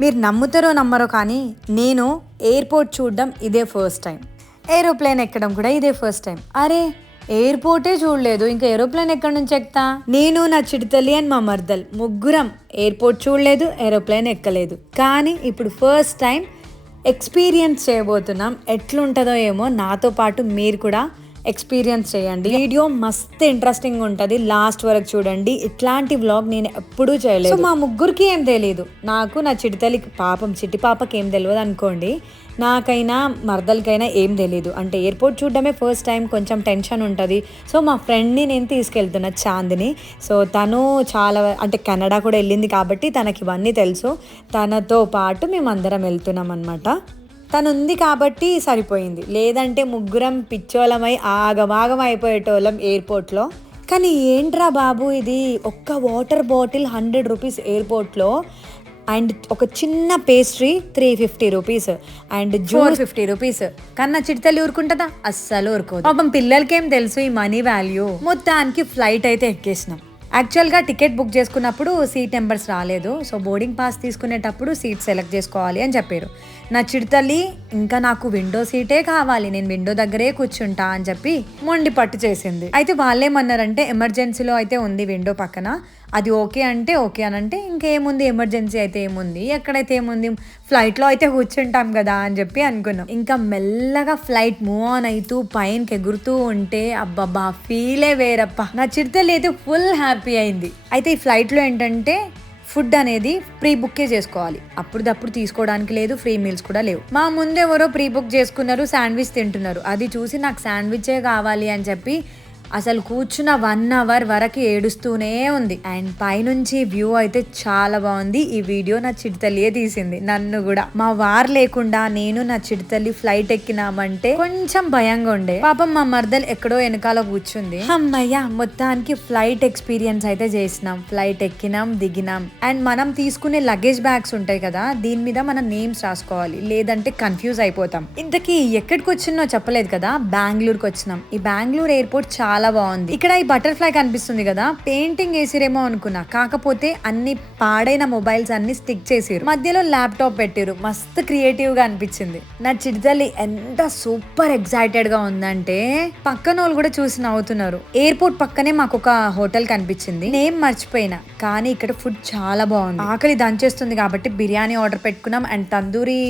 మీరు నమ్ముతారో నమ్మరో కానీ నేను ఎయిర్పోర్ట్ చూడడం ఇదే ఫస్ట్ టైం. ఏరోప్లేన్ ఎక్కడం కూడా ఇదే ఫస్ట్ టైం. అరే ఎయిర్పోర్టే చూడలేదు. ఇంకా ఏరోప్లేన్ ఎక్కడి నుంచి ఎక్కుతా? నేను నా చిడితల్లి అండ్ మా మర్దల్ ముగ్గురం ఎయిర్పోర్ట్ చూడలేదు ఏరోప్లేన్ ఎక్కలేదు. కానీ ఇప్పుడు ఫస్ట్ టైం ఎక్స్పీరియన్స్ చేయబోతున్నాం. ఎట్లుంటుందో ఏమో నాతో పాటు మీరు కూడా ఎక్స్పీరియన్స్ చేయండి. వీడియో మస్త్ ఇంట్రెస్టింగ్ ఉంటుంది. లాస్ట్ వరకు చూడండి. ఇట్లాంటి వ్లాగ్ నేను ఎప్పుడూ చేయలేదు. మా ముగ్గురికి ఏం తెలియదు నాకు నా చిటితలికి పాపం చిట్టి పాపకి ఏం తెలియదు అనుకోండి. నాకైనా మరదలకైనా ఏం తెలియదు అంటే ఎయిర్పోర్ట్ చూడడమే ఫస్ట్ టైం కొంచెం టెన్షన్ ఉంటుంది. సో మా ఫ్రెండ్ని నేను తీసుకెళ్తున్నా చాందిని. సో తను చాలా అంటే కెనడా కూడా వెళ్ళింది కాబట్టి తనకి ఇవన్నీ తెలుసు. తనతో పాటు మేము అందరం వెళ్తున్నాం అనమాట తను ఉంది కాబట్టి సరిపోయింది. లేదంటే ముగ్గురం పిచ్చోళమై ఆగమాగం అయిపోయేటోళ్ళం ఎయిర్పోర్ట్లో. కానీ ఏంట్రా బాబు ఇది? ఒక్క వాటర్ బాటిల్ హండ్రెడ్ రూపీస్ ఎయిర్పోర్ట్లో అండ్ ఒక చిన్న pastry three fifty rupees. And జోర్ fifty rupees. కన్నా చిడితల్లి ఊరుకుంటుందా? అస్సలు ఊరుకోదు. పాపం పిల్లలకేం తెలుసు ఈ మనీ వాల్యూ? మొత్తానికి ఫ్లైట్ అయితే ఎక్కేసినాం. యాక్చువల్గా టికెట్ బుక్ చేసుకున్నప్పుడు సీట్ నెంబర్స్ రాలేదు. సో బోర్డింగ్ పాస్ తీసుకునేటప్పుడు సీట్ సెలెక్ట్ చేసుకోవాలి అని చెప్పారు. నా చిడతల్లి ఇంకా నాకు విండో సీటే కావాలి నేను విండో దగ్గరే కూర్చుంటా అని చెప్పి మొండి పట్టు చేసింది. అయితే వాళ్ళేమన్నారంటే ఎమర్జెన్సీలో అయితే ఉంది విండో పక్కన. అది ఓకే అంటే ఓకే అని అంటే ఇంకేముంది ఎమర్జెన్సీ అయితే ఏముంది ఎక్కడైతే ఏముంది ఫ్లైట్లో అయితే కూర్చుంటాం కదా అని చెప్పి అనుకున్నాం. ఇంకా మెల్లగా ఫ్లైట్ మూవ్ ఆన్ అవుతూ పైనకి ఎగురుతూ ఉంటే అబ్బబ్బా ఫీలే వేరప్ప. నా చిడతలు అయితే ఫుల్ హ్యాపీ అయింది. అయితే ఈ ఫ్లైట్లో ఏంటంటే ఫుడ్ అనేది ప్రీ బుక్కే చేసుకోవాలి. అప్పుడప్పుడు తీసుకోవడానికి లేదు ఫ్రీ మీల్స్ కూడా లేవు. మా ముందు ఎవరో ప్రీ బుక్ చేసుకున్నారు శాండ్విచ్ తింటున్నారు. అది చూసి నాకు శాండ్విచే కావాలి అని చెప్పి అసలు కూర్చున్న వన్ అవర్ వరకు ఏడుస్తూనే ఉంది. అండ్ పైనుంచి వ్యూ అయితే చాలా బాగుంది. ఈ వీడియో నా చిడితల్లియే తీసింది. నన్ను కూడా. మా వార్ లేకుండా నేను నా చిడితల్లి ఫ్లైట్ ఎక్కినామంటే కొంచెం భయంగా ఉండే. పాపం మా మర్దలు ఎక్కడో వెనకాల కూర్చుంది. అమ్మయ్య మొత్తానికి ఫ్లైట్ ఎక్స్పీరియన్స్ అయితే చేసినాం. ఫ్లైట్ ఎక్కినాం దిగినాం. అండ్ మనం తీసుకునే లగేజ్ బ్యాగ్స్ ఉంటాయి కదా దీని మీద మన నేమ్స్ రాసుకోవాలి. లేదంటే కన్ఫ్యూజ్ అయిపోతాం. ఇంతకీ ఎక్కడికి వచ్చినో చెప్పలేదు కదా బెంగళూరుకి వచ్చినాం. ఈ బెంగళూరు ఎయిర్పోర్ట్ చాలా చాలా బాగుంది. ఇక్కడ ఈ బటర్ఫ్లై కనిపిస్తుంది కదా పెయింటింగ్ వేసిరేమో అనుకున్నా. కాకపోతే అన్ని పాడైన మొబైల్స్ అన్ని స్టిక్ చేసిరు మధ్యలో ల్యాప్టాప్ పెట్టారు మస్తు క్రియేటివ్గా అనిపించింది. నా చిడితల్లి ఎంత సూపర్ ఎక్సైటెడ్గా ఉందంటే పక్కన వాళ్ళు కూడా చూసి నవ్వుతున్నారు. ఎయిర్పోర్ట్ పక్కనే మాకు ఒక హోటల్ కనిపించింది. నేమ్ మర్చిపోయినా కానీ ఇక్కడ ఫుడ్ చాలా బాగుంది. ఆకలి దంచేస్తుంది కాబట్టి బిర్యానీ ఆర్డర్ పెట్టుకున్నాం అండ్ తందూరి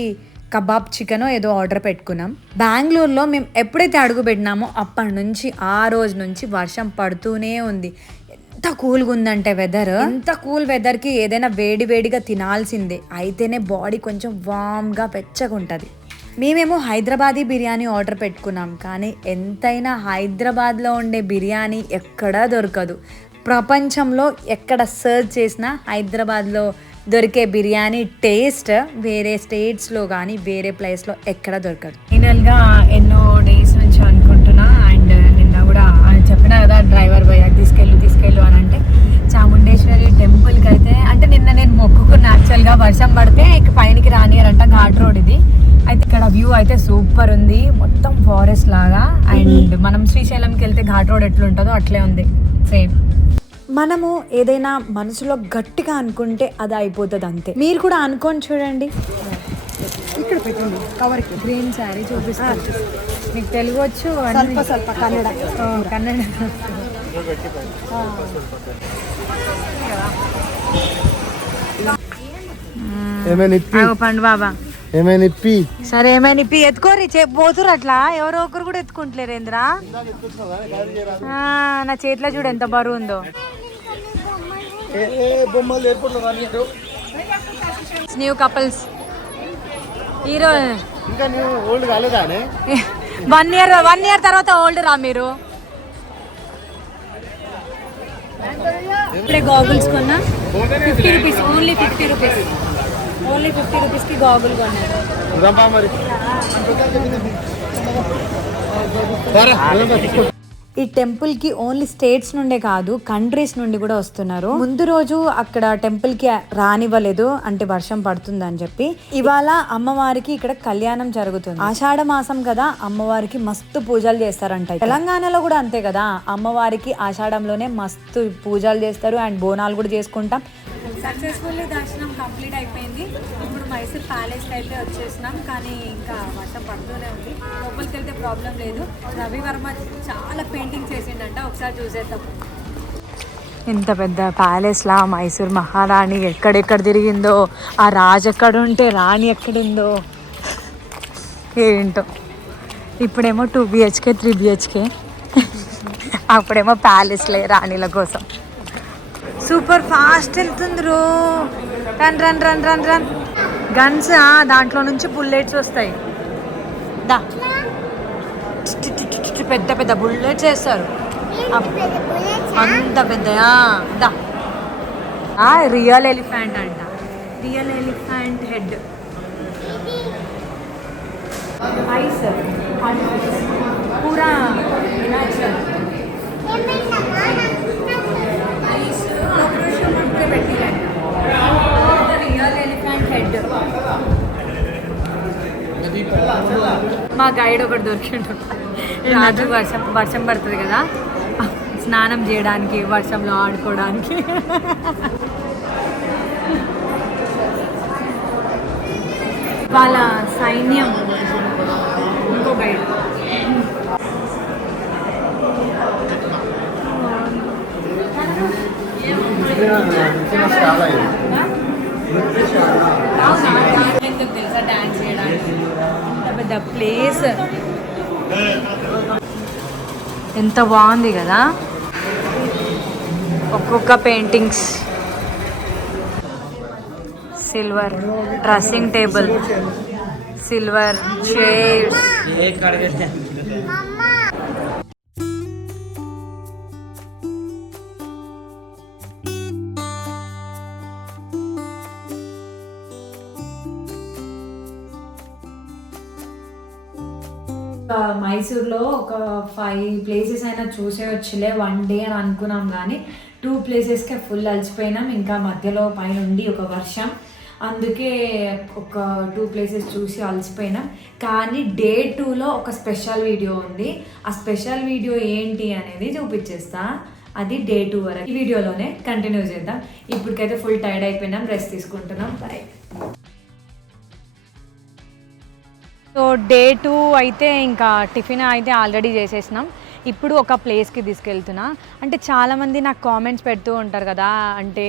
కబాబ్ చికెన్ ఏదో ఆర్డర్ పెట్టుకున్నాం. బెంగళూరులో మేము ఎప్పుడైతే అడుగు పెట్టినామో అప్పటి నుంచి ఆ రోజు నుంచి వర్షం పడుతూనే ఉంది. ఎంత కూల్గా ఉందంటే వెదర్ ఎంత కూల్ వెదర్కి ఏదైనా వేడి వేడిగా తినాల్సిందే. అయితేనే బాడీ కొంచెం వామ్గా వెచ్చగా ఉంటుంది. మేమేమో హైదరాబాదీ బిర్యానీ ఆర్డర్ పెట్టుకున్నాం. కానీ ఎంతైనా హైదరాబాద్లో ఉండే బిర్యానీ ఎక్కడా దొరకదు. ప్రపంచంలో ఎక్కడ సర్చ్ చేసినా హైదరాబాద్లో దొరికే బిర్యానీ టేస్ట్ వేరే స్టేట్స్లో కానీ వేరే ప్లేస్లో ఎక్కడ దొరకదు. ఫైనల్గా ఎన్నో డేస్ నుంచి అనుకుంటున్నా అండ్ నిన్న కూడా ఆయన చెప్పిన కదా డ్రైవర్ భయ్య తీసుకెళ్ళు తీసుకెళ్ళు అని అంటే చాముండేశ్వరి టెంపుల్కి అయితే అంటే నిన్న నేను మొక్కుకున్న యాక్చువల్గా వర్షం పడితే ఇక పైనకి రానియరంట ఘాట్ రోడ్ ఇది. అయితే ఇక్కడ వ్యూ అయితే సూపర్ ఉంది మొత్తం ఫారెస్ట్ లాగా. అండ్ మనం శ్రీశైలంకి వెళ్తే ఘాట్ రోడ్ ఎట్లుంటుందో అట్లే ఉంది సేమ్. మనము ఏదైనా మనసులో గట్టిగా అనుకుంటే అది అయిపోతుంది అంతే. మీరు కూడా అనుకోని చూడండి. ఇక్కడ పెట్టండి. కవర్కి గ్రీన్ శారీ చూపిస్తాను మీకు తెలుగు వచ్చు స్వల్ప స్వల్ప కన్నడ. కన్నడ. సరే ఏమైనా ఇప్పి ఎత్తుకోరి చే- పోతురు అట్లా. ఎవరో ఒకరు కూడా ఎత్తుకుంటలేరు ఏంద్రా నా చేతిలో చూడు ఎంత బరువు ఉందో. బొమ్మలు ఎయిర్పోర్ట్లో రానియరు న్యూ కపుల్స్ హీరో ఇంకా నువ్వు ఓల్డ్ కాలేదా వన్ ఇయర్ వన్ ఇయర్ తర్వాత ఓల్డ్ రా మీరు. ఇప్పుడే గాగుల్స్ కొన్నా. Fifty rupees only fifty rupees only fifty రూపీస్కి గాగుల్ కొన్నాను ఈ టెంపుల్కి ఓన్లీ స్టేట్స్ నుండే కాదు కంట్రీస్ నుండి కూడా వస్తున్నారు. ముందు రోజు అక్కడ టెంపుల్కి రానివ్వలేదు అంటే వర్షం పడుతుంది అని చెప్పి. ఇవాళ అమ్మవారికి ఇక్కడ కళ్యాణం జరుగుతుంది. ఆషాఢ మాసం కదా అమ్మవారికి మస్తు పూజలు చేస్తారంట తెలంగాణలో కూడా అంతే కదా అమ్మవారికి ఆషాఢంలోనే మస్తు పూజలు చేస్తారు అండ్ బోనాలు కూడా చేసుకుంటాం. సక్సెస్ఫుల్లీ దర్శనం కంప్లీట్ అయిపోయింది. ఇప్పుడు మైసూర్ ప్యాలెస్కి అయితే వచ్చేసినాం. కానీ ఇంకా వర్షం పడుతూనే ఉంది. లోపలికి వెళ్తే ప్రాబ్లం లేదు. రవి వర్మ చాలా పెయింటింగ్ చేసిండంట. ఒకసారి చూసేద్దాం. ఇంత పెద్ద ప్యాలెస్లా మైసూర్ మహారాణి ఎక్కడెక్కడ తిరిగిందో ఆ రాజు ఎక్కడ ఉంటే రాణి ఎక్కడుందో ఏంటో. ఇప్పుడేమో టూ బిహెచ్కే త్రీ బిహెచ్కే. అప్పుడేమో ప్యాలెస్లే రాణిల కోసం. సూపర్ ఫాస్ట్ వెళ్తుంది రో run run run run. Run guns దాంట్లో నుంచి బుల్లెట్స్ వస్తాయి. దా. పెద్ద పెద్ద బుల్లెట్స్ వేస్తారు. అంత పెద్దయా దా. రియల్ ఎలిఫెంట్ అంట. Real elephant head. ఐస్. పూరా. మా గైడ్ ఒకటి దొరికిండు. రాజు వర్షం వర్షం పడుతుంది కదా. స్నానం చేయడానికి వర్షంలో ఆడుకోవడానికి. వాళ్ళ సైన్యం ఇంకో గైడ్ ఎందుకు తెలుసా డాన్స్ చేయడానికి? ద ప్లేస్ ఎంత బాగుంది కదా. ఒక్కొక్క paintings silver dressing table silver chairs మైసూర్లో ఒక ఫైవ్ ప్లేసెస్ అయినా చూసే వచ్చిలే వన్ డే అని అనుకున్నాం కానీ టూ ప్లేసెస్కే ఫుల్ అలసిపోయినాం. ఇంకా మధ్యలో పైనుండి ఒక వర్షం అందుకే ఒక టూ ప్లేసెస్ చూసి అలసిపోయినాం. కానీ డే టూలో ఒక స్పెషల్ వీడియో ఉంది. ఆ స్పెషల్ వీడియో ఏంటి అనేది చూపించేస్తా. అది డే టూ వరకు. ఈ వీడియోలోనే కంటిన్యూ చేద్దాం. ఇప్పటికైతే ఫుల్ టైర్డ్ అయిపోయినాం రెస్ట్ తీసుకుంటున్నాం. బాయ్ సో డే టూ అయితే ఇంకా టిఫిన్ అయితే ఆల్రెడీ చేసేసినాం. ఇప్పుడు ఒక ప్లేస్కి తీసుకెళ్తున్నా. అంటే చాలామంది నాకు కామెంట్స్ పెడుతూ ఉంటారు కదా అంటే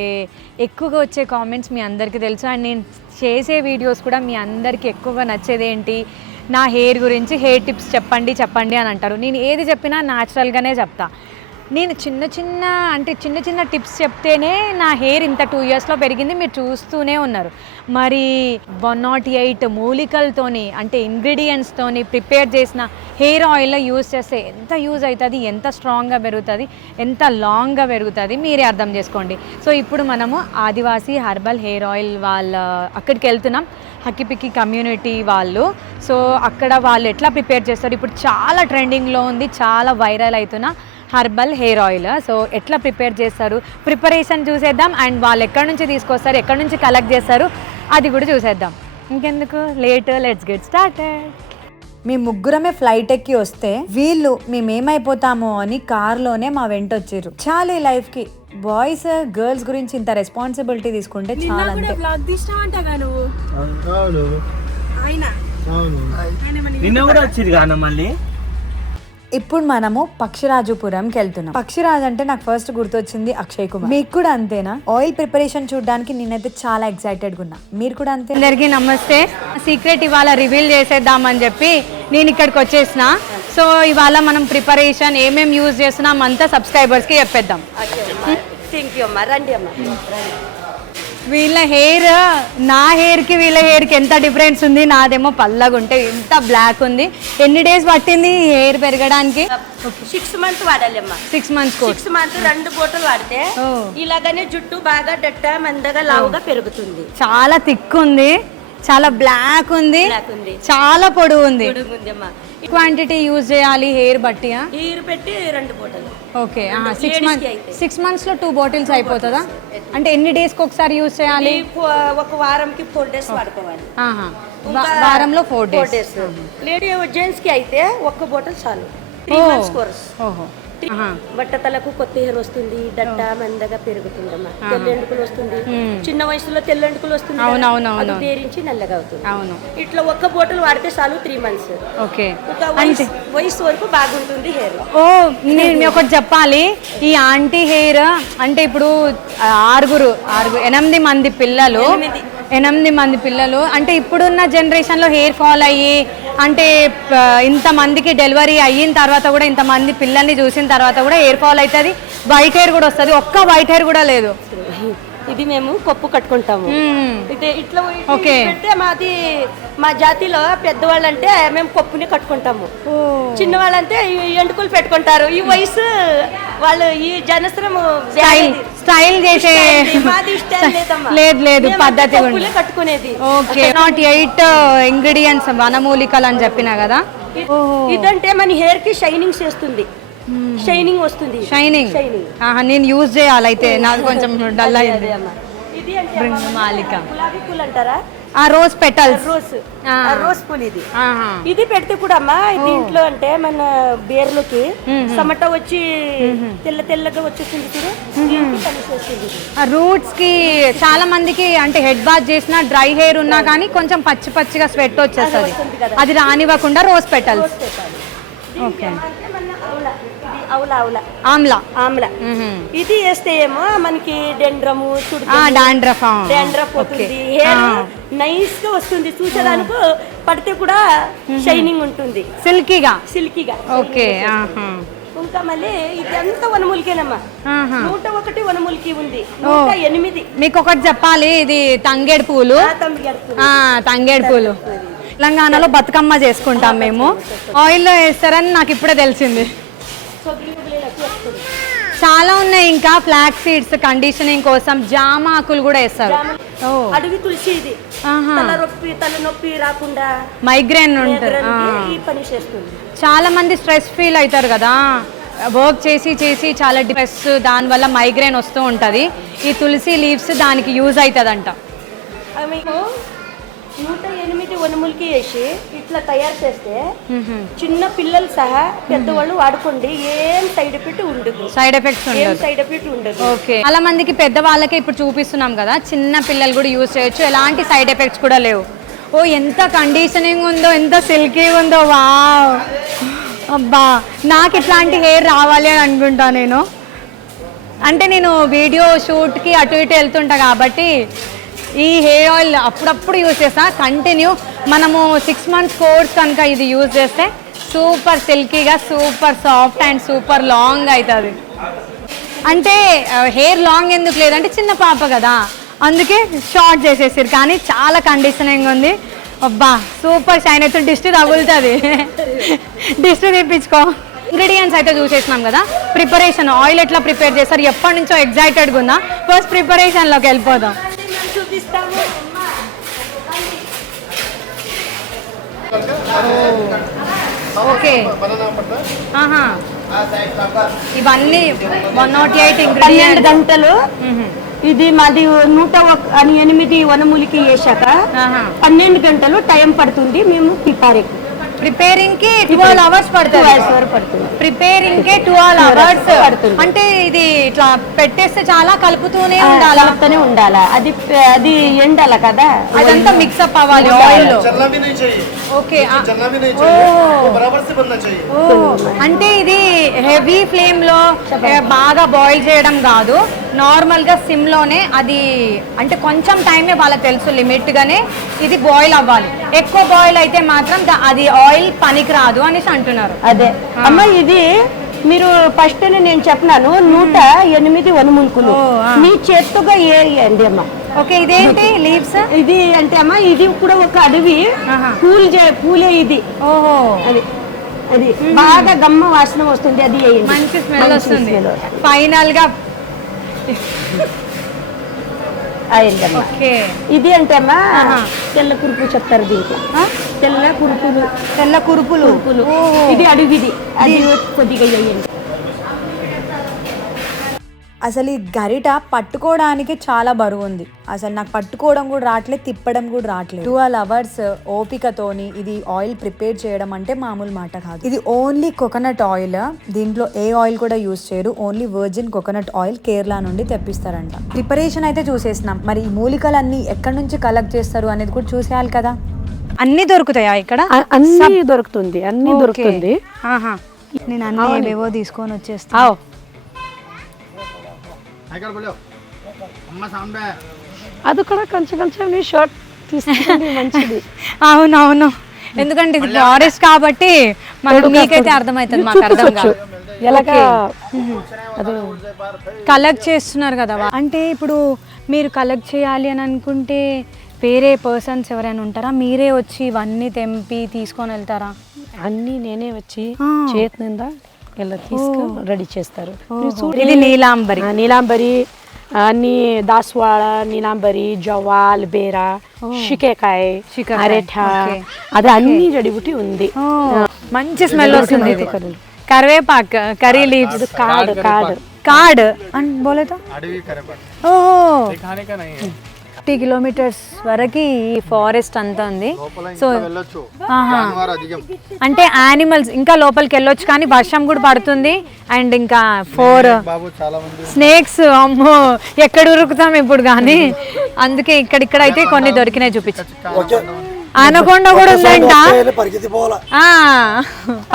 ఎక్కువగా వచ్చే కామెంట్స్ మీ అందరికీ తెలుసు. అండ్ నేను చేసే వీడియోస్ కూడా మీ అందరికీ ఎక్కువగా నచ్చేది ఏంటి? నా హెయిర్ గురించి హెయిర్ టిప్స్ చెప్పండి చెప్పండి అని అంటారు. నేను ఏది చెప్పినా న్యాచురల్గానే చెప్తా. నేను చిన్న చిన్న అంటే చిన్న చిన్న టిప్స్ చెప్తేనే నా హెయిర్ ఇంత టూ ఇయర్స్లో పెరిగింది మీరు చూస్తూనే ఉన్నారు. మరి వన్ నాట్ ఎయిట్ మూలికలతోని అంటే ఇంగ్రీడియంట్స్తోని ప్రిపేర్ చేసిన హెయిర్ ఆయిల్లో యూజ్ చేస్తే ఎంత యూజ్ అవుతుంది ఎంత స్ట్రాంగ్గా పెరుగుతుంది ఎంత లాంగ్గా పెరుగుతుంది మీరే అర్థం చేసుకోండి. సో ఇప్పుడు మనము ఆదివాసీ హర్బల్ హెయిర్ ఆయిల్ వాళ్ళ అక్కడికి వెళ్తున్నాం. హక్కిపిక్కి కమ్యూనిటీ వాళ్ళు. సో అక్కడ వాళ్ళు ఎట్లా ప్రిపేర్ చేస్తారు? ఇప్పుడు చాలా ట్రెండింగ్లో ఉంది చాలా వైరల్ అవుతున్న హర్బల్ హెయిర్ ఆయిల్. సో ఎట్లా ప్రిపేర్ చేస్తారు? ప్రిపరేషన్ చూసేద్దాం. అండ్ వాళ్ళు ఎక్కడి నుంచి తీసుకొస్తారు ఎక్కడి నుంచి కలెక్ట్ చేస్తారు అది కూడా చూసేద్దాం. ఇంకెందుకు? Late let's get started. మీ ముగ్గురమే ఫ్లైట్ ఎక్కి వస్తే వీళ్ళు మేమేమైపోతామో అని కార్లోనే మా వెంట వచ్చారు. చాలు ఈ లైఫ్కి. బాయ్స్ గర్ల్స్ గురించి ఇంత రెస్పాన్సిబిలిటీ తీసుకుంటే చాలా అంతే. బ్లాగ్ తీసినావంటగా నువ్వు? అవును. ఆయన. అవును. ఆయన మన నిన్న కూడా వచ్చింది కాన మళ్ళీ? ఇప్పుడు మనము పక్షిరాజుపురంకి వెళ్తున్నాం. పక్షిరాజు అంటే నాకు ఫస్ట్ గుర్తొచ్చింది అక్షయ్ కుమార్. మీకు కూడా అంతేనా? ఆయిల్ ప్రిపరేషన్ చూడడానికి నేనైతే చాలా ఎక్సైటెడ్ ఉన్నా మీరు కూడా అంతే? అందరికీ నమస్తే. సీక్రెట్ ఇవాళ రివీల్ చేసేద్దామని చెప్పి నేను ఇక్కడికి వచ్చేసిన. సో ఇవాళ మనం ప్రిపరేషన్ ఏమేం యూజ్ చేస్తున్నాం అంతా సబ్స్క్రైబర్స్కి చెప్పేద్దాం. థ్యాంక్ యూ అమ్మ. రండి అమ్మ. వీళ్ళ హెయిర్ నా హెయిర్కి వీళ్ళ హెయిర్కి ఎంత డిఫరెన్స్ ఉంది? నాదేమో పల్లగా ఉంటే ఎంత బ్లాక్ ఉంది. ఎన్ని డేస్ పట్టింది హెయిర్ పెరగడానికి? సిక్స్ మంత్ వాడాలి అమ్మ సిక్స్ మంత్స్ సిక్స్ మంత్ రెండు పూటలు వాడితే. ఇలాగనే జుట్టు బాగా డట్ట మందగా లావుగా పెరుగుతుంది. చాలా థిక్ ఉంది. చాలా బ్లాక్ ఉంది. చాలా పొడవు ఉంది. పొడుగుంది అమ్మ క్వాంటిటీ యూజ్ చేయాలి? హెయిర్ బట్టి ఈరు పెట్టి రెండు పూటలు ఓకే సిక్స్ మంత్స్. సిక్స్ మంత్స్లో టూ బాటిల్స్ అయిపోతుందా? అంటే ఎన్ని డేస్కి ఒకసారి యూజ్ చేయాలి? ఒక వారంకి ఫోర్ డేస్ వాడుకోవాలి. వారంలో ఫోర్ డేస్ లేడీ జెంట్స్కి అయితే ఒక్క బాటిల్ చాలు. త్రీ. మంత్స్ కోర్స్ ఓహో. ఆహా. బట్టతలకు కొత్త హెయిర్ వస్తుంది దట్ట మందగా పెరుగుతుందమ్మా. తెల్లెండుకులు వస్తుంది. చిన్న వయసులో తెల్లెండుకులు వస్తుంది. అది పేరించి నల్లగా అవుతుంది. అవును. ఇట్లా ఒక్క బోటలు వాడితే చాలు త్రీ మంత్స్ ఓకే. వయసు వరకు బాగుంటుంది హెయిర్. ఓ నేను ఒకటి చెప్పాలి. ఈ ఆంటీ హెయిర్ అంటే ఇప్పుడు ఆరుగురు ఆరుగురు ఎనిమిది మంది పిల్లలు. ఎనిమిది. మంది పిల్లలు అంటే ఇప్పుడున్న జనరేషన్లో హెయిర్ ఫాల్ అయ్యి అంటే ఇంతమందికి డెలివరీ అయిన తర్వాత కూడా ఇంతమంది పిల్లల్ని చూసిన తర్వాత కూడా హెయిర్ ఫాల్ అవుతుంది. వైట్ హెయిర్ కూడా వస్తుంది. ఒక్క వైట్ హెయిర్ కూడా లేదు. ఇది మేము కప్పు కట్టుకుంటాము. ఇట్లా ఇట్లా ఓకే. పెడితే మాది మా జాతిలో పెద్దవాళ్ళు అంటే మేము కప్పుని కట్టుకుంటాము. చిన్నవాళ్ళంటే ఎండుకలు పెట్టుకుంటారు. ఈ వయసు వాళ్ళు ఈ జనస్త్రము స్టైల్ చేసే లేదు లేదు పద్ధతి కట్టుకునేది. ఓకే. నాట్ ఎయిట్ ఇంగ్రీడియంట్స్ వనమూలికలు అని చెప్పిన కదా? ఇదంటే మన హెయిర్కి షైనింగ్ చేస్తుంది. షైనింగ్ వస్తుంది. షైనింగ్ షైనింగ్ నేను యూజ్ చేయాలి అయితే. నాకు కొంచెం డల్ అయింది. ఇది అంటే మాలిక. గులాబీ పూలు అంటారా? ఆ రోజ్ పెటల్స్ రోజ్. రోజ్ పూలు ఇది. ఇది పెడితే కూడా అమ్మా దీంట్లో అంటే మన బేర్లకి సమట వచ్చి తెల్ల తెల్లగా వచ్చేసింది చూడు. రూట్స్కి చాలా మందికి అంటే హెడ్ బాత్ చేసిన డ్రై హెయిర్ ఉన్నా కానీ కొంచెం పచ్చి పచ్చిగా స్వెట్ వచ్చేస్తుంది. అది రానివ్వకుండా రోజ్ పెటల్స్ ఓకే ఆవుల ఆవుల ఆమ్లా. ఆమ్ల. ఇది వేస్తే ఏమో మనకి డెండ్రము డాండ్రఫ్ డాండ్రఫ్ హెయిర్ నైస్గా వస్తుంది. చూసేదానికి పడితే కూడా షైనింగ్ ఉంటుంది. సిల్కీగా? సిల్కీగా. ఓకే ఇంకా మళ్ళీ ఇది అంతా వనమూలికేనమ్మా నూట ఒకటి వనమూలికి ఉంది. నూట ఎనిమిది. మీకు ఒకటి చెప్పాలి ఇది తంగేడు పూలు. తంగేడు పూలు. తెలంగాణలో బతుకమ్మ చేసుకుంటాం మేము. ఆయిల్లో వేస్తారని నాకు ఇప్పుడే తెలిసింది కొబ్బరి ఉబ్బులు ఇలా చేస్తుంది. చాలా ఉన్నాయి ఇంకా ఫ్లాక్ సీడ్స్ కండిషనింగ్ కోసం జామ ఆకులు కూడా వేస్తారు. అడవి తులసి ఇది ఆహా. తల నొప్పి తల నొప్పి రాకుండా మైగ్రేన్ ఉంటుంది. పని చేస్తుంది. చాలా మంది స్ట్రెస్ ఫీల్ అవుతారు కదా. వర్క్ చేసి చేసి చాలా స్ట్రెస్ దానివల్ల మైగ్రేన్ వస్తూ ఉంటుంది. ఈ తులసి లీవ్స్ దానికి యూజ్ అవుతుందంట. నూట ఎనిమిది వనములకి వేసి ఇట్లా తయారు చేస్తే చిన్న పిల్లలు సహా పెద్దవాళ్ళు వాడుకోండి. ఏం సైడ్ ఎఫెక్ట్ ఉండదు. సైడ్ ఎఫెక్ట్స్ ఏం ఉండదు. సైడ్ ఎఫెక్ట్ ఉండదు. ఓకే. చాలా మందికి పెద్ద వాళ్ళకే ఇప్పుడు చూపిస్తున్నాం కదా చిన్న పిల్లలు కూడా యూజ్ చేయొచ్చు. ఎలాంటి సైడ్ ఎఫెక్ట్స్ కూడా లేవు. ఓ ఎంత కండిషనింగ్ ఉందో ఎంత సిల్కీ ఉందో వా అబ్బా నాకు ఇట్లాంటి హెయిర్ రావాలి అని అనుకుంటా నేను. అంటే నేను వీడియో షూట్కి అటు ఇటు వెళ్తుంటా కాబట్టి ఈ హెయిర్ ఆయిల్ అప్పుడప్పుడు యూజ్ చేస్తా. కంటిన్యూ మనము సిక్స్ మంత్స్ కోర్స్ కనుక ఇది యూజ్ చేస్తే super సిల్కీగా super soft and super long అవుతుంది అంటే హెయిర్ లాంగ్ ఎందుకు లేదంటే చిన్న పాప కదా. అందుకే షార్ట్ చేసేసారు కానీ చాలా కండిషనింగ్ ఉంది. అబ్బా సూపర్ షైన్ అయితే డిస్ట్ తగులుతుంది. డిస్ట్ తెప్పించుకో. ఇంగ్రీడియంట్స్ అయితే చూసేసినాం కదా. ప్రిపరేషన్ ఆయిల్ ఎట్లా ప్రిపేర్ చేస్తారు? ఎప్పటి నుంచో ఎగ్జైటెడ్గా ఉందా ఫస్ట్ ప్రిపరేషన్లోకి వెళ్ళిపోదాం. ఓకే. ఇవన్నీ వన్ నాట్ ఎయిట్ పన్నెండు గంటలు. ఇది మాది నూట ఎనిమిది వనమూలికి వేసాక. పన్నెండు గంటలు టైం పడుతుంది మేము పిపారికి ప్రిపేరింగ్కి ట్వెల్వ్ అవర్స్ పడుతుంది. ప్రిపేరింగ్కి టూ ఆల్ అవర్స్ పడుతుంది. అంటే ఇది ఇట్లా పెట్టేస్తే చాలా కలుపుతూనే ఉండాలి? ఉండాలి? అది అది ఎండాల కదా? అదంతా మిక్స్ అప్ అవ్వాలి ఆయిల్ అంటే ఇది హెవీ ఫ్లేమ్లో బాగా బాయిల్ చేయడం కాదు. నార్మల్గా సిమ్లోనే అది అంటే కొంచెం టైమే వాళ్ళకి తెలుసు లిమిట్ గానే ఇది బాయిల్ అవ్వాలి. ఎక్కువ బాయిల్ అయితే మాత్రం అది ఆయిల్ పనికి రాదు అనేసి అంటున్నారు. అదే. అమ్మ ఇది మీరు ఫస్ట్ నేను చెప్పినాను నూట ఎనిమిది వనములుకులు. ఆ. మీ చేత్తుగా వేయండి అమ్మ? ఓకే ఇదేంటి? లీవ్స్? ఇది అంటే అమ్మ ఇది కూడా ఒక అడవి. పూలు పూలే ఇది. ఓహో. అది అది. బాగా గమ్మ వాసన వస్తుంది అది మంచి స్మెల్ వస్తుంది. ఫైనల్గా అయిందమ్మా. ఇది అంటే అమ్మా. తెల్ల కురుపు చెప్తారు దీంట్లో? తెల్ల కురుపులు. తెల్ల కురుపులు. ఇది అడవిది అది కొద్దిగా వేయండి అసలు ఈ గరిట పట్టుకోవడానికి చాలా బరువు ఉంది అసలు నాకు పట్టుకోవడం కూడా రావట్లేదు తిప్పడం కూడా రావట్లేదు. ట్వెల్వ్ అవర్స్ ఓపికతోని ఇది ఆయిల్ ప్రిపేర్ చేయడం అంటే మామూలు మాట కాదు. ఇది ఓన్లీ కోకోనట్ ఆయిల్. దీంట్లో ఏ ఆయిల్ కూడా యూస్ చేయరు. Only virgin coconut oil Kerala నుండి తెప్పిస్తారంట. ప్రిపరేషన్ అయితే చూసేసినాం. మరి ఈ మూలికలన్నీ ఎక్కడి నుంచి కలెక్ట్ చేస్తారు అనేది కూడా చూసేయాలి కదా. అన్ని దొరుకుతాయా ఇక్కడ? అన్ని దొరుకుతుంది అన్ని దొరుకుతుంది. నేను అన్ని ఏవేవో తీసుకొని వచ్చేస్తా అది కూడా కొంచెం కొంచెం షర్ట్ తీసుకుంటే మంచిది. అవునవును. ఎందుకంటే ఇది ఫారెస్ట్ కాబట్టి మనకు మీకైతే అర్థమవుతుంది మాకు అర్థం కాదు. కలెక్ట్ చేస్తున్నారు కదా అంటే ఇప్పుడు మీరు కలెక్ట్ చేయాలి అని అనుకుంటే వేరే పర్సన్స్ ఎవరైనా ఉంటారా? మీరే వచ్చి ఇవన్నీ తెంపి తీసుకొని వెళ్తారా? అన్ని నేనే వచ్చి చేతి ఇలా రెడీ చేస్తారు. నీలాంబరి. నీలాంబరి అన్ని దాస్వాళ నీలాంబరి జవాల్ బేరా షికేకాయ అరేఠా అది అన్ని జడిబుటి ఉంది. మంచి స్మెల్ వస్తుంది కరివేపాకు కర్రీ లీవ్స్ కాడు కాడు కాడు అండ్ బోలేదా? ఓ ఫిఫ్టీ కిలోమీటర్స్ వరకు ఈ ఫారెస్ట్ అంతా ఉంది. సో అంటే యానిమల్స్ ఇంకా లోపలికి వెళ్ళొచ్చు కానీ వర్షం కూడా పడుతుంది. అండ్ ఇంకా ఫోర్ స్నేక్స్ అమ్మో ఎక్కడ ఉరుకుతాం ఇప్పుడు కానీ. అందుకే ఇక్కడ అయితే కొన్ని దొరికినాయి చూపించు. అనకొండ కూడా ఉందంట.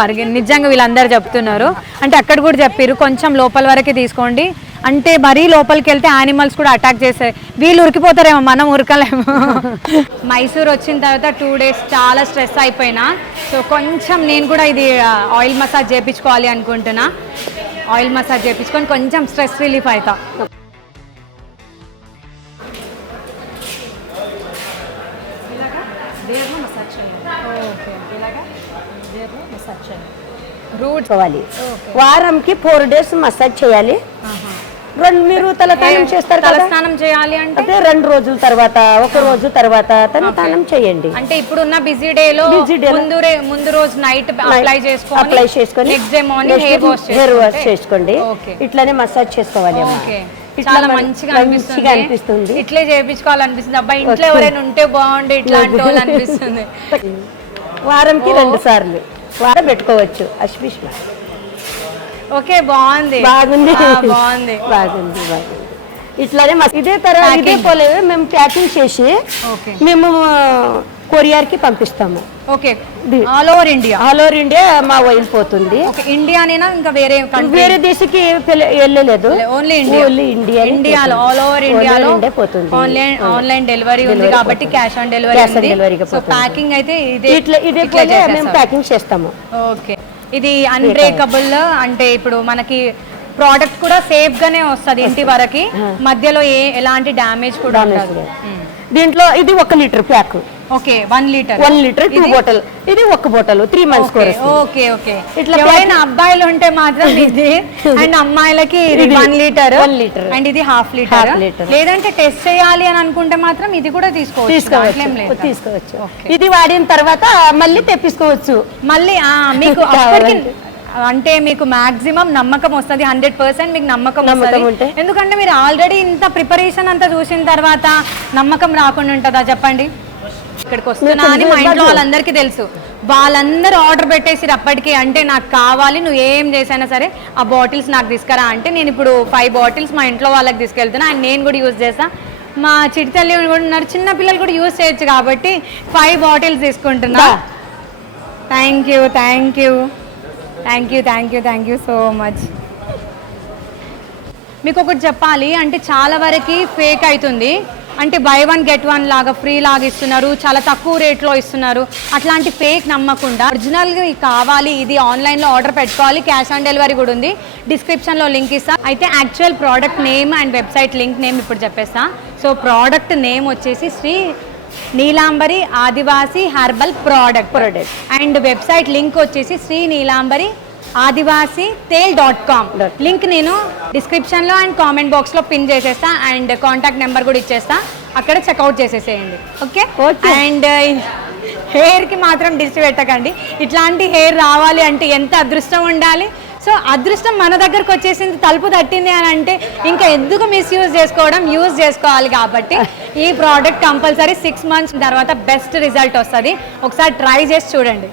పరిగి నిజంగా వీళ్ళందరూ చెప్తున్నారు. అంటే అక్కడ కూడా చెప్పారు కొంచెం లోపల వరకే తీసుకోండి. అంటే మరీ లోపలికి వెళ్తే యానిమల్స్ కూడా అటాక్ చేస్తాయి. వీళ్ళు ఉరికిపోతారేమో మనం ఉరకలేము. మైసూర్ వచ్చిన తర్వాత టూ డేస్ చాలా స్ట్రెస్ అయిపోయినా. సో కొంచెం నేను కూడా ఇది ఆయిల్ మసాజ్ చేయించుకోవాలి అనుకుంటున్నా. ఆయిల్ మసాజ్ చేయించుకొని కొంచెం స్ట్రెస్ రిలీఫ్ అవుతా రూట్ వారంకి ఫోర్ డేస్ మసాజ్ చేయాలి. రెండు మీరు తలతానం చేస్తారు తలస్నానం చేయాలి అంటే? రెండు రోజుల తర్వాత ఒక రోజు తర్వాత తలతానం చేయండి. అంటే ఇప్పుడున్న బిజీ డే లో ముందు ముందు రోజు నైట్ అప్లై చేసుకొని అప్లై చేసుకొని next day morning hair wash hair wash చేసుకోండి. ఇట్లానే మసాజ్ చేసుకోవాలి ఇట్లా చాలా మంచిగా అనిపిస్తుంది. ఇట్లే చేయించుకోవాలనిపిస్తుంది. అబ్బా ఇంట్లో ఎవరైనా ఉంటే బాగుండు ఇట్లాంటి వాళ్ళు అనిపిస్తుంది. వారంకి రెండు సార్లు. వారం పెట్టుకోవచ్చు. అశ్విష్మ. ఓకే బాగుంది. బాగుంది. బాగుంది. బాగుంది బాగుంది. ఇట్లానే ఇదే తర్వాత ఇదే పోలే మేము ప్యాకింగ్ చేసి మేము కొరియర్కి పంపిస్తాము. Okay. All over India all over India మా వైల్ పోతుంది. ఇండియానేనా ఇంకా వేరే వేరే దేశకి వెళ్ళలేదు. ఓన్లీ ఇండియా ఓన్లీ ఇండియా ఇండియాలో ఆల్ ఓవర్ ఇండియాలో ఇండియా పోతుంది. ఆన్లైన్ ఆన్లైన్ డెలివరీ ఉంది కాబట్టి. Cash on delivery Cash on ఉంది. delivery కి సో పోతుంది. ప్యాకింగ్ అయితే ఇదే ఇట్లా ఇదే మేము. ప్యాకింగ్ చేస్తాము. ఓకే. ఇది అన్బ్రేకబుల్ అంటే ఇప్పుడు మనకి ప్రోడక్ట్ కూడా సేఫ్ గానే వస్తది ఇంటి వరకు. మధ్యలో ఏ ఎలాంటి డ్యామేజ్ కూడా ఉండదు. దీంట్లో ఇది ఒక litre pack. Okay one litre one litre two bottle ఇది ఒక bottle three months okay okay ఇట్లా ఎవరైనా అబ్బాయిలు ఉంటే మాత్రం ఇది. అండ్ అమ్మాయిలకి one litre one liter. And ఇది హాఫ్ లీటర్. లేదంటే టెస్ట్ చేయాలి అని అనుకుంటే మాత్రం ఇది కూడా తీసుకోవచ్చు. తీసుకోవచ్చు. తీసుకోవచ్చు. ఇది వాడిన తర్వాత మళ్ళీ తెప్పించుకోవచ్చు. మళ్ళీ మీకు అంటే మీకు మాక్సిమం నమ్మకం వస్తుంది. హండ్రెడ్ పర్సెంట్ మీకు నమ్మకం వస్తుంది? ఎందుకంటే మీరు ఆల్రెడీ ఇంత ప్రిపరేషన్ అంతా చూసిన తర్వాత నమ్మకం రాకుండా ఉంటుందా చెప్పండి? ఇక్కడికి వస్తున్నా అని మా ఇంట్లో వాళ్ళందరికీ తెలుసు. వాళ్ళందరూ ఆర్డర్ పెట్టేసి అప్పటికి అంటే నాకు కావాలి నువ్వు ఏం చేసైనా సరే ఆ బాటిల్స్ నాకు తీసుకురా అంటే నేను ఇప్పుడు ఫైవ్ బాటిల్స్ మా ఇంట్లో వాళ్ళకి తీసుకెళ్తున్నా. అండ్ నేను కూడా యూజ్ చేస్తా. మా చిటి తల్లి కూడా ఉన్నారు. చిన్న పిల్లలు కూడా యూజ్ చేయొచ్చు కాబట్టి ఫైవ్ బాటిల్స్ తీసుకుంటున్నా. Thank you thank you thank you thank you thank you so much మీకు ఒకటి చెప్పాలి అంటే చాలా వరకు ఫేక్ అవుతుంది. అంటే బై వన్ గెట్ వన్ లాగా ఫ్రీ లాగా ఇస్తున్నారు చాలా తక్కువ రేట్లో ఇస్తున్నారు. అట్లాంటి ఫేక్ నమ్మకుండా ఒరిజినల్గా కావాలి ఇది ఆన్లైన్లో ఆర్డర్ పెట్టుకోవాలి క్యాష్ ఆన్ డెలివరీ కూడా ఉంది. డిస్క్రిప్షన్లో లింక్ ఇస్తా. అయితే actual product name and website link name ఇప్పుడు చెప్పేస్తా. సో ప్రోడక్ట్ నేమ్ వచ్చేసి Shri Neelambari Adivasi herbal product Product. And website link వచ్చేసి Shri Neelambari Adivasi tel dot com. Link నేను డిస్క్రిప్షన్లో అండ్ కామెంట్ బాక్స్లో పిన్ చేసేస్తా అండ్ కాంటాక్ట్ నెంబర్ కూడా ఇచ్చేస్తా. అక్కడ చెక్అవుట్ చేసేసేయండి. ఓకే. అండ్ హెయిర్కి మాత్రం డిస్ట్ పెట్టకండి. ఇట్లాంటి హెయిర్ రావాలి అంటే ఎంత అదృష్టం ఉండాలి? సో అదృష్టం మన దగ్గరకు వచ్చేసింది తలుపు తట్టింది అని అంటే ఇంకా ఎందుకు మిస్యూజ్ చేసుకోవడం? యూజ్ చేసుకోవాలి కాబట్టి ఈ ప్రోడక్ట్ కంపల్సరీ సిక్స్ మంత్స్ తర్వాత బెస్ట్ రిజల్ట్ వస్తుంది. ఒకసారి ట్రై చేసి చూడండి.